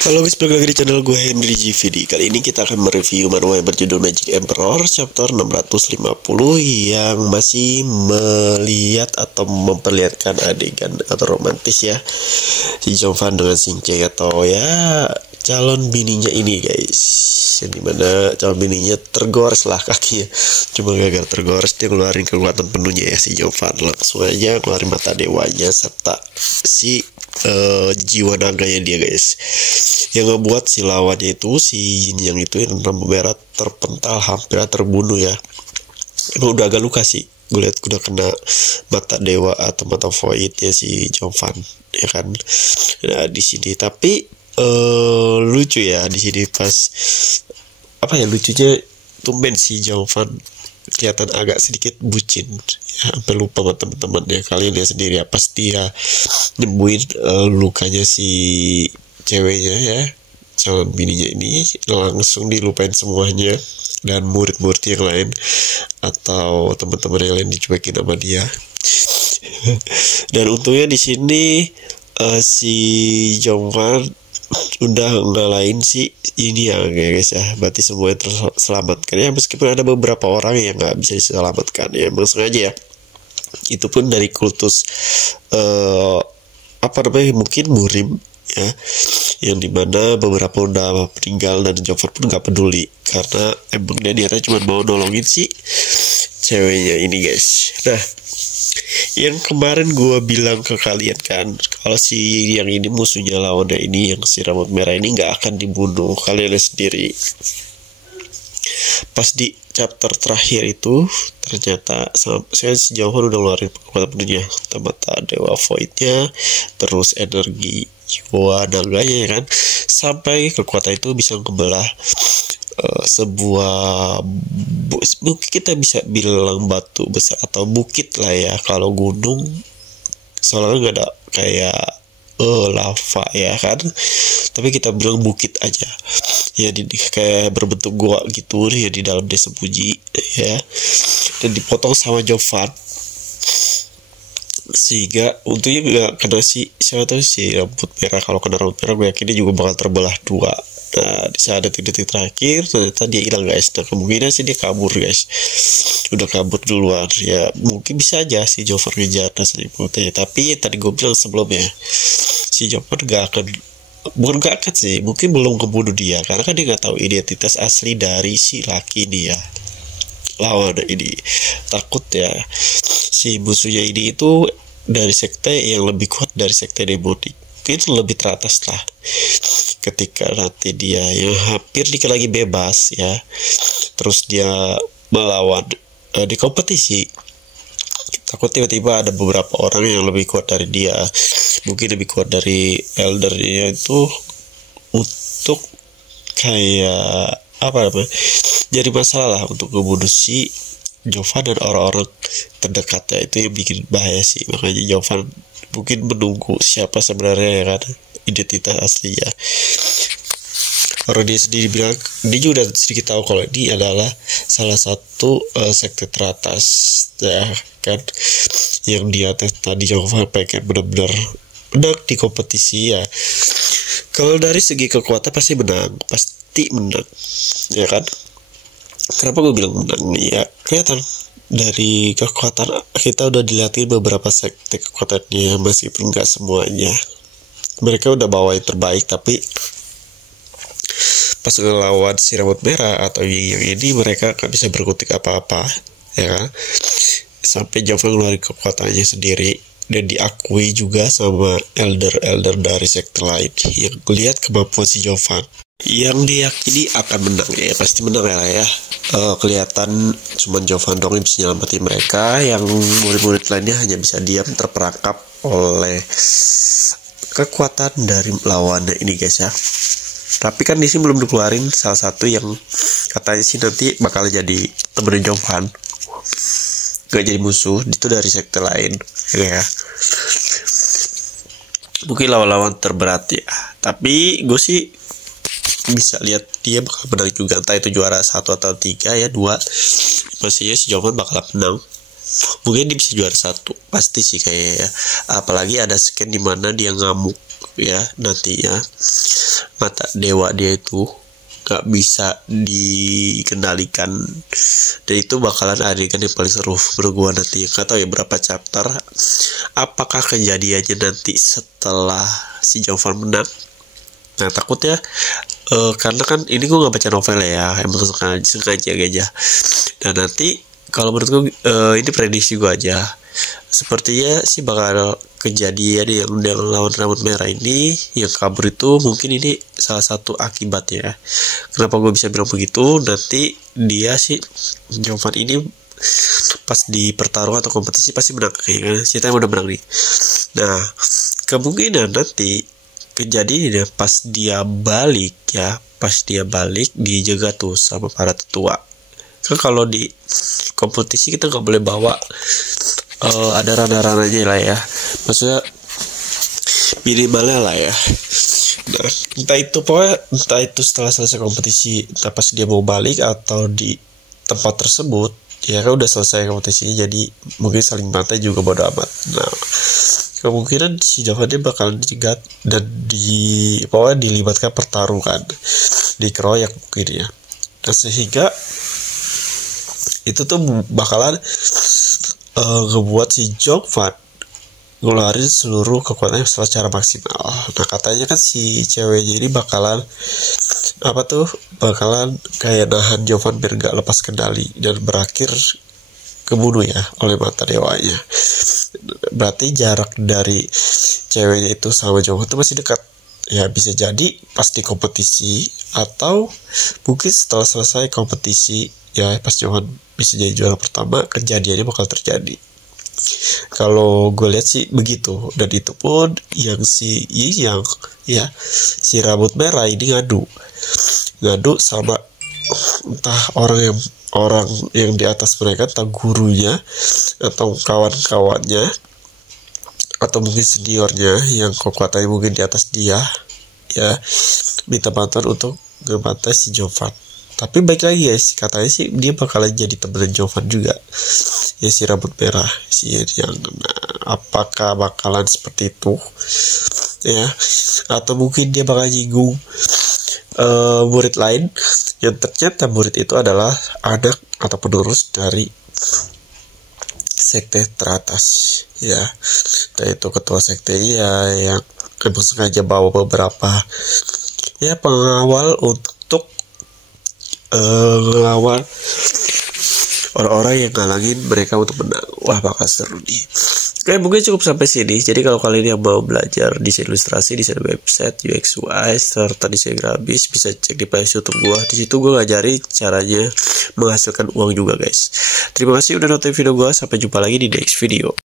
Halo guys, balik lagi di channel gue Henry GVD. Kali ini kita akan mereview manhwa yang berjudul Magic Emperor chapter 650 yang masih melihat atau memperlihatkan adegan atau romantis ya si Jovan dengan Xingqiang atau ya calon bininya ini guys, yang dimana calon bininya tergores lah kakinya. Cuma gagal tergores, dia ngeluarin kekuatan penuhnya ya si Jovan. Langsung aja ngeluarin mata dewanya serta si jiwa naganya dia guys, yang ngebuat si lawannya itu si Yin Yang itu yang rambut merah terpental hampir terbunuh ya. Emang udah agak luka sih, gue lihat udah kena mata dewa atau mata void ya si Jovan ya kan. Nah di sini tapi lucu ya di sini pas apa ya, lucunya tumben si Jovan kelihatan agak sedikit bucin ya, sampai lupa sama teman-temannya. Kalian lihat sendiri ya, pas dia nyembuhin lukanya si ceweknya ya, calon bininya ini, langsung dilupain semuanya dan murid-murid yang lain atau teman-teman yang lain dicuekin sama dia. Dan untungnya di sini si Jovan udah ngalahin si ini ya guys ya, berarti semuanya terselamatkan ya, meskipun ada beberapa orang yang nggak bisa diselamatkan ya, emang sengaja ya, itu pun dari kultus apa namanya, mungkin murim ya, yang dimana beberapa udah meninggal dan Jovan pun nggak peduli karena emang dia niatnya cuma mau nolongin si ceweknya ini guys. Nah yang kemarin gue bilang ke kalian kan, kalau si yang ini musuhnya lawannya ini, yang si rambut merah ini nggak akan dibunuh. Kalian lihat sendiri pas di chapter terakhir itu ternyata saya sejauh udah ngeluarin kekuatan penuhnya, mata dewa voidnya, terus energi jiwa naganya ya kan, sampai kekuatan itu bisa ngebelah sebuah mungkin kita bisa bilang batu besar atau bukit lah ya. Kalau gunung soalnya nggak ada kayak lava ya kan, tapi kita bilang bukit aja ya, kayak berbentuk gua gitu ya, di dalam desa Puji ya, dan dipotong sama Jovan sehingga untungnya nggak kena si siapa tuh si rambut merah. Kalau kena rambut merah gue yakin dia juga bakal terbelah dua. Nah di saat detik-detik terakhir ternyata dia hilang guys. Nah kemungkinan sih dia kabur guys, udah kabur duluan ya, mungkin bisa aja si Jovan ngejar nasi putih. Tapi tadi gue bilang sebelumnya, si Jovan bukan gak akan sih, mungkin belum kebunuh dia karena kan dia nggak tahu identitas asli dari si laki dia lawan ini. Takut ya si musuhnya ini itu dari sekte yang lebih kuat dari sekte demonik, itu lebih teratas lah. Ketika nanti dia yang hampir dikit lagi bebas ya, terus dia melawan di kompetisi, takut tiba-tiba ada beberapa orang yang lebih kuat dari dia, mungkin lebih kuat dari eldernya itu, untuk kayak apa namanya, jadi masalah untuk membunuh si Jovan dan orang-orang terdekatnya. Itu yang bikin bahaya sih, makanya Jovan mungkin menunggu siapa sebenarnya ya kan, identitas aslinya. Orang dia sendiri bilang, dia juga udah sedikit tahu kalau ini adalah salah satu sekte teratas ya kan, yang dia tadi Jovan pengen benar-benar menang di kompetisi ya. Kalau dari segi kekuatan pasti menang ya kan. Kenapa gue bilang menang nih ya, kelihatan dari kekuatan kita udah dilihatin beberapa sekte kekuatannya, meskipun nggak semuanya. Mereka udah bawa yang terbaik, tapi pas ngelawan si rambut merah atau yang ini mereka nggak bisa berkutik apa-apa ya kan, sampai Jovan ngeluarin kekuatannya sendiri dan diakui juga sama elder dari sekte lain yang lihat kemampuan si Jovan, yang diyakini akan menang ya, pasti menang ya. Kelihatan cuman Jovan dong yang bisa nyelamatin mereka, yang murid-murid lainnya hanya bisa diam terperangkap oleh kekuatan dari lawannya ini guys ya. Tapi kan di sini belum dikeluarin salah satu yang katanya sih nanti bakal jadi temen Jovan, gak jadi musuh, itu dari sekte lain ya. Mungkin lawan-lawan terberat ya, tapi gue sih bisa lihat dia bakal menang juga, entah itu juara 1 atau 3 ya, 2 pastinya si Jovan bakal menang. Mungkin dia bisa juara 1 pasti sih kayaknya ya, apalagi ada scan dimana dia ngamuk ya nantinya. mata dewa dia itu gak bisa dikendalikan, dan itu bakalan adegan yang paling seru menurut gua nanti. Gak tahu ya berapa chapter, apakah kejadiannya nanti setelah si Jovan menang. Nah takutnya karena kan ini gue nggak baca novel ya, emang sengaja aja. Dan nanti kalau menurut gue ini prediksi gue aja, sepertinya sih bakal kejadian yang lawan rambut merah ini yang kabur itu, mungkin ini salah satu akibatnya. Kenapa gue bisa bilang begitu? Nanti dia si Jovan ini pas di pertarungan atau kompetisi pasti menang, kayaknya ceritanya udah menang nih. Nah kemungkinan nanti kejadiannya pas dia balik dijaga tuh sama para tetua. Kan kalau di kompetisi kita nggak boleh bawa ada rana-rananya lah ya, maksudnya minimalnya lah ya. Nah, entah itu setelah selesai kompetisi, entah pas dia mau balik atau di tempat tersebut ya kan udah selesai kompetisinya, jadi mungkin saling bantai juga bodo amat. Nah kemungkinan si Jovan dia bakal dijegat dan pokoknya dilibatkan pertarungan, dikeroyak mungkin ya. Dan sehingga itu tuh bakalan ngebuat si Jovan ngeluarin seluruh kekuatannya secara maksimal. Nah katanya kan si ceweknya ini bakalan kayak nahan Jovan biar gak lepas kendali dan berakhir kebunuh ya oleh mata dewanya. Berarti jarak dari ceweknya itu sama Jovan itu masih dekat ya, bisa jadi pas di kompetisi atau mungkin setelah selesai kompetisi ya, pas Jovan bisa jadi juara pertama, kejadiannya bakal terjadi. Kalau gue lihat sih begitu. Dan itu pun yang si rambut merah ini ngadu sama entah orang yang di atas mereka, entah gurunya atau kawan-kawannya atau mungkin seniornya yang kekuatannya mungkin di atas dia ya, minta bantuan untuk ngebantai si Jovan. Tapi baik lagi guys, katanya sih dia bakalan jadi temen Jovan juga ya, si rambut merah yang apakah bakalan seperti itu ya, atau mungkin dia bakal nyinggung murid lain yang ternyata murid itu adalah anak atau penerus dari sekte teratas ya, yaitu ketua sekte ya, yang emang sengaja bawa beberapa ya pengawal untuk ngelawan orang-orang yang ngalangin mereka untuk menang. Wah bakal seru nih. Oke, mungkin cukup sampai sini. Jadi kalau kalian yang mau belajar desain ilustrasi, desain website, UX UI, serta desain grafis, bisa cek di playlist YouTube gua. Di situ gua ngajarin caranya menghasilkan uang juga guys. Terima kasih udah nonton video gua. Sampai jumpa lagi di next video.